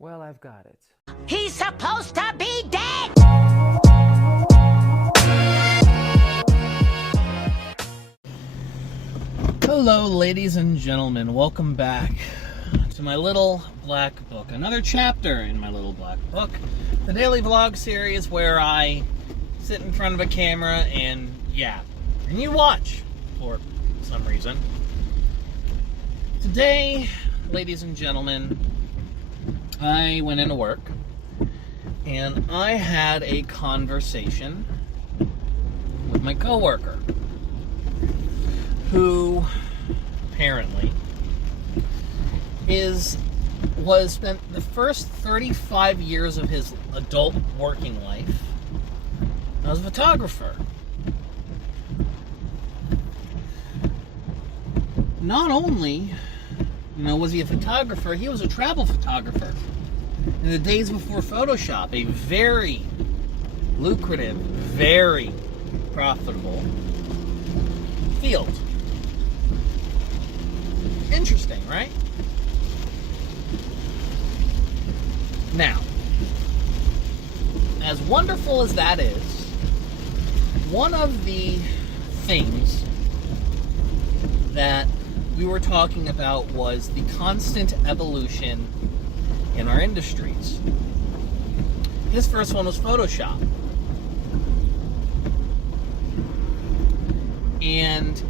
Well, I've got it. He's supposed to be dead! Hello, ladies and gentlemen. Welcome back to my little black book. Another chapter in my little black book. The daily vlog series where I sit in front of a camera and yap. And you watch for some reason. Today, ladies and gentlemen, I went into work and I had a conversation with my coworker who apparently spent the first 35 years of his adult working life as a photographer. Not only, was he a photographer, he was a travel photographer. In the days before Photoshop, a very lucrative, very profitable field. Interesting, right? Now, as wonderful as that is, one of the things that we were talking about was the constant evolution in our industries. His first one was Photoshop. And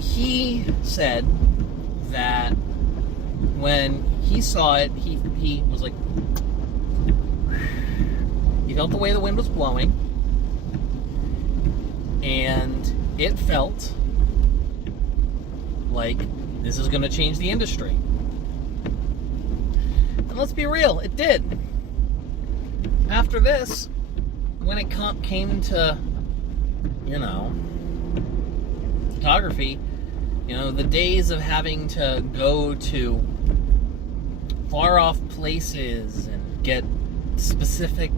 he said that when he saw it, he was like, he felt the way the wind was blowing, and it felt like this is going to change the industry. And let's be real, it did. After this, when it came to, photography, the days of having to go to far off places and get specific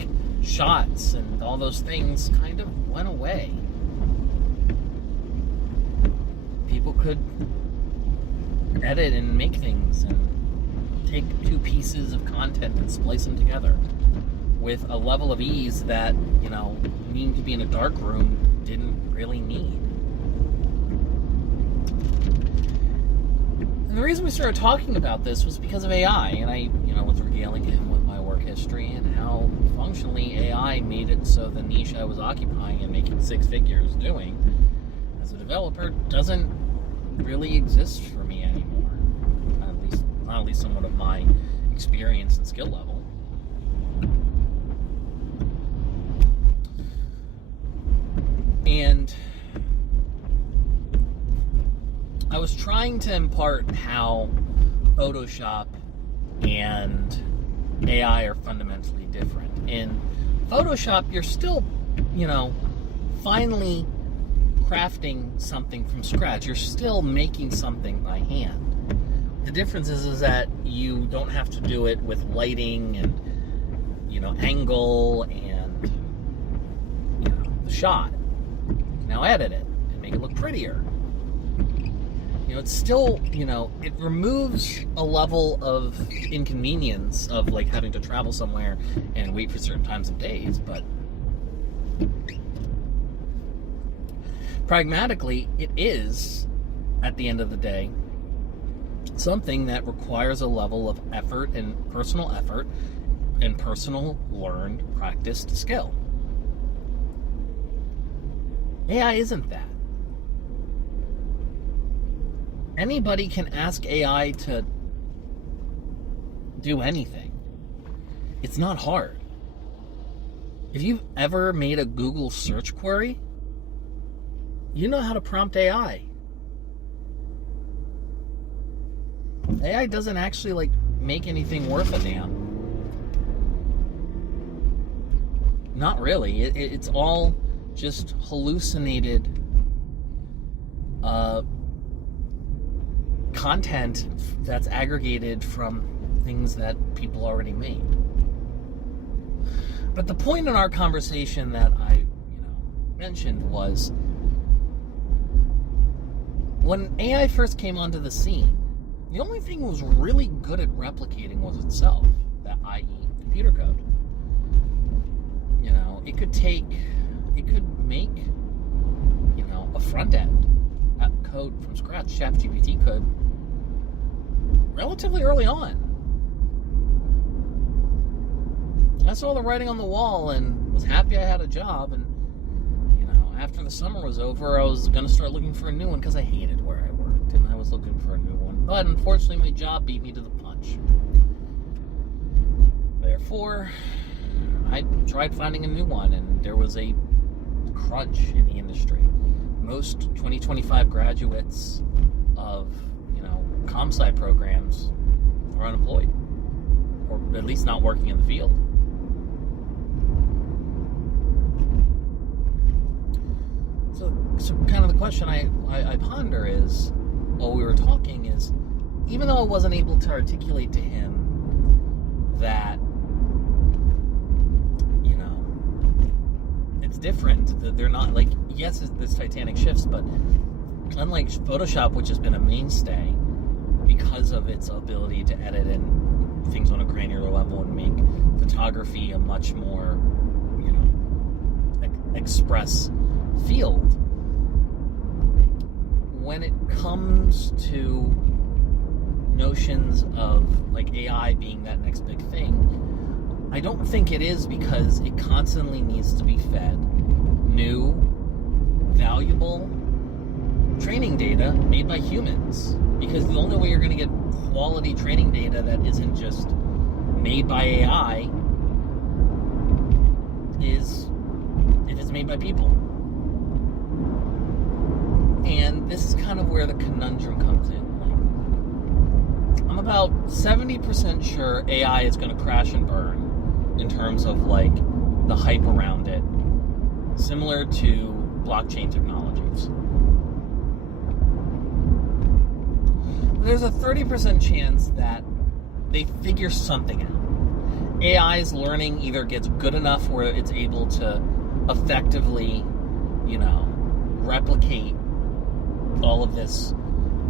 shots and all those things kind of went away. People could edit and make things and take two pieces of content and splice them together with a level of ease that, needing to be in a dark room didn't really need. And the reason we started talking about this was because of AI, and I, was regaling him with my work history and how functionally AI made it so the niche I was occupying and making six figures doing as a developer doesn't really exist for me anymore. Not at least somewhat of my experience and skill level. And I was trying to impart how Photoshop and AI are fundamentally different. In Photoshop, you're still, finally crafting something from scratch. You're still making something by hand. The difference is that you don't have to do it with lighting and, angle and, the shot. You can now edit it and make it look prettier. It's still, it removes a level of inconvenience of, having to travel somewhere and wait for certain times of days, but pragmatically, it is, at the end of the day, something that requires a level of effort and personal learned, practiced skill. AI isn't that. Anybody can ask AI to do anything. It's not hard. If you've ever made a Google search query, you know how to prompt AI. AI doesn't actually, make anything worth a damn. Not really. It's all just hallucinated content that's aggregated from things that people already made. But the point in our conversation that I, mentioned was when AI first came onto the scene, the only thing it was really good at replicating was itself. that i.e. computer code. You know, it could make, you know, a front end code from scratch. ChatGPT could relatively early on. I saw the writing on the wall and was happy I had a job. And, you know, after the summer was over, I was going to start looking for a new one because I hated where I worked and I was looking for a new one. But unfortunately, my job beat me to the punch. Therefore, I tried finding a new one, and there was a crunch in the industry. Most 2025 graduates of, you know, comm sci programs are unemployed, or at least not working in the field. So kind of the question I ponder is, while we were talking, is even though I wasn't able to articulate to him that, you know, it's different, that they're not like, yes, there's titanic shifts, but unlike Photoshop, which has been a mainstay because of its ability to edit and things on a granular level and make photography a much more, you know, express field, when it comes to notions of like AI being that next big thing, I don't think it is, because it constantly needs to be fed new, valuable training data made by humans. Because the only way you're going to get quality training data that isn't just made by AI is if it's made by people. And this is kind of where the conundrum comes in. Like, I'm about 70% sure AI is going to crash and burn in terms of like the hype around it, similar to blockchain technologies. There's a 30% chance that they figure something out. AI is learning, either gets good enough where it's able to effectively, you know, replicate all of this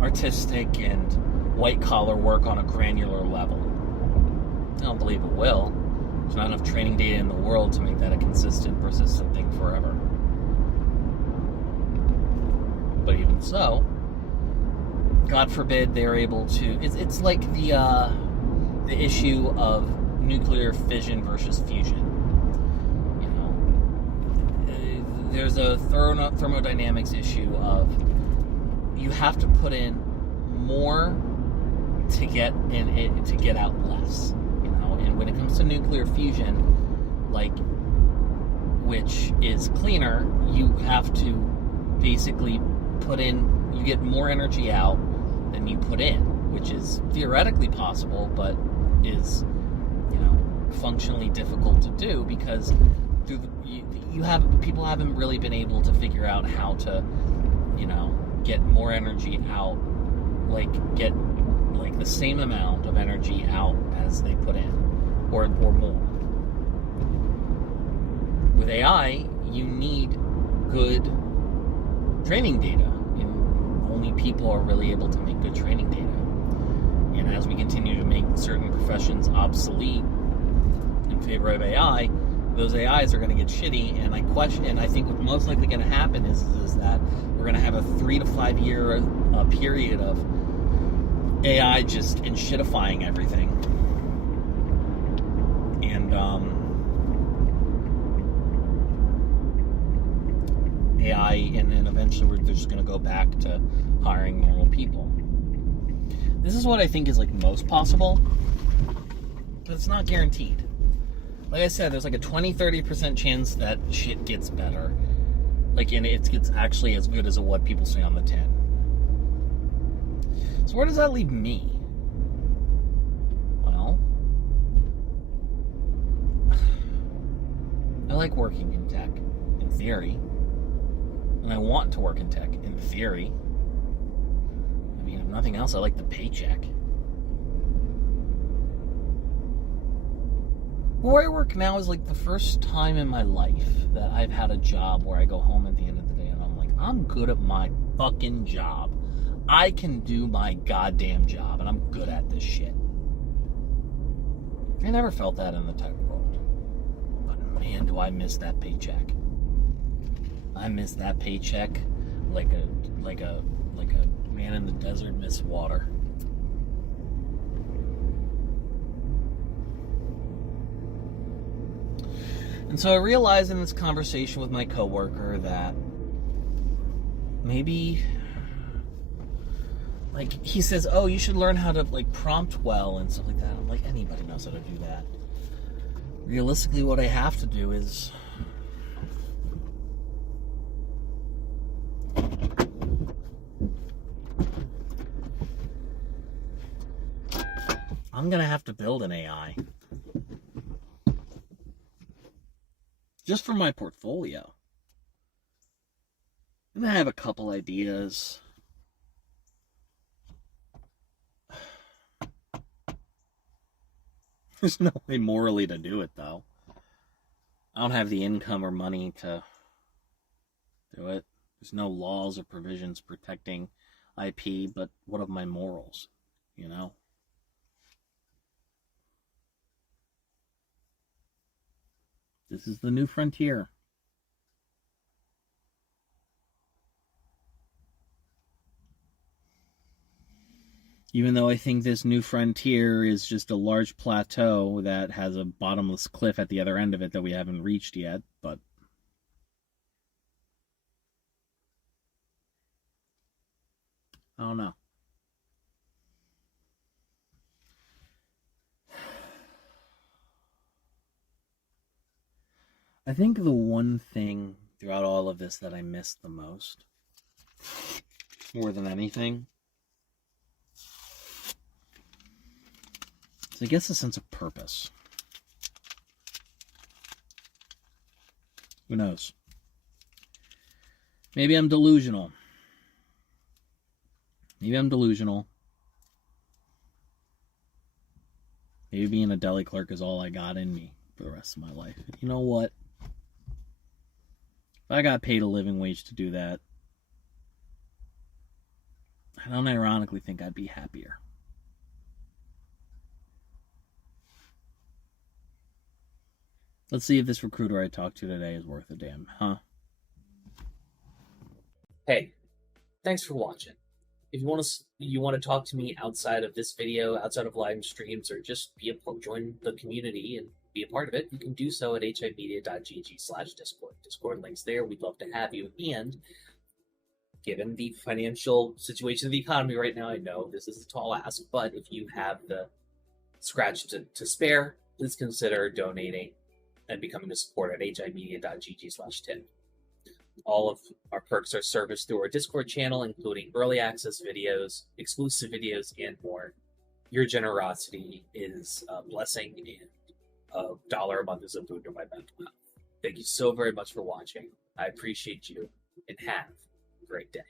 artistic and white-collar work on a granular level. I don't believe it will. There's not enough training data in the world to make that a consistent, persistent thing forever. But even so, God forbid they're able to... It's like the issue of nuclear fission versus fusion. You know, there's a thermodynamics issue of you have to put in more to get out less. You know, and when it comes to nuclear fusion, like, which is cleaner, you have to basically put in, you get more energy out than you put in, which is theoretically possible, but is, you know, functionally difficult to do, because people haven't really been able to figure out how to, you know, get more energy out, get the same amount of energy out as they put in, or more. With AI, you need good training data, and only people are really able to make good training data. And as we continue to make certain professions obsolete in favor of AI, those AIs are going to get shitty. And I think what's most likely going to happen is that we're going to have a 3 to 5 year period of AI just shitifying everything. And AI, and then eventually we're just going to go back to hiring normal people. This is what I think is like most possible, but it's not guaranteed. Like I said, there's like a 20-30% chance that shit gets better. Like, and it gets actually as good as what people say on the tin. So where does that leave me? Well, I like working in tech, in theory. And I want to work in tech, in theory. I mean, if nothing else, I like the paycheck. Where I work now is like the first time in my life that I've had a job where I go home at the end of the day and I'm like, I'm good at my fucking job. I can do my goddamn job, and I'm good at this shit. I never felt that in the tech world. But man, do I miss that paycheck. I miss that paycheck like a man in the desert miss water. And so I realized in this conversation with my coworker that maybe, like, he says, oh, you should learn how to, like, prompt well and stuff like that. I'm like, anybody knows how to do that. Realistically, what I have to do is I'm going to have to build an AI. Just for my portfolio. And I have a couple ideas. There's no way morally to do it, though. I don't have the income or money to do it. There's no laws or provisions protecting IP, but what of my morals, you know? This is the new frontier. Even though I think this new frontier is just a large plateau that has a bottomless cliff at the other end of it that we haven't reached yet, but I don't know. I think the one thing throughout all of this that I missed the most, more than anything, is I guess a sense of purpose. Who knows? Maybe I'm delusional. Maybe being a deli clerk is all I got in me for the rest of my life. You know what? If I got paid a living wage to do that, I don't ironically think I'd be happier. Let's see if this recruiter I talked to today is worth a damn, huh? Hey, thanks for watching. If you want to talk to me outside of this video, outside of live streams, or just join the community and be a part of it, you can do so at HIMediaTV/Discord. Discord links there. We'd love to have you. And given the financial situation of the economy right now, I know this is a tall ask, but if you have the scratch to spare, please consider donating and becoming a supporter at HIMedia.gg/tip. All of our perks are serviced through our Discord channel, including early access videos, exclusive videos, and more. Your generosity is a blessing, and $1 a month is a boon to my mental health. Thank you so very much for watching. I appreciate you, and have a great day.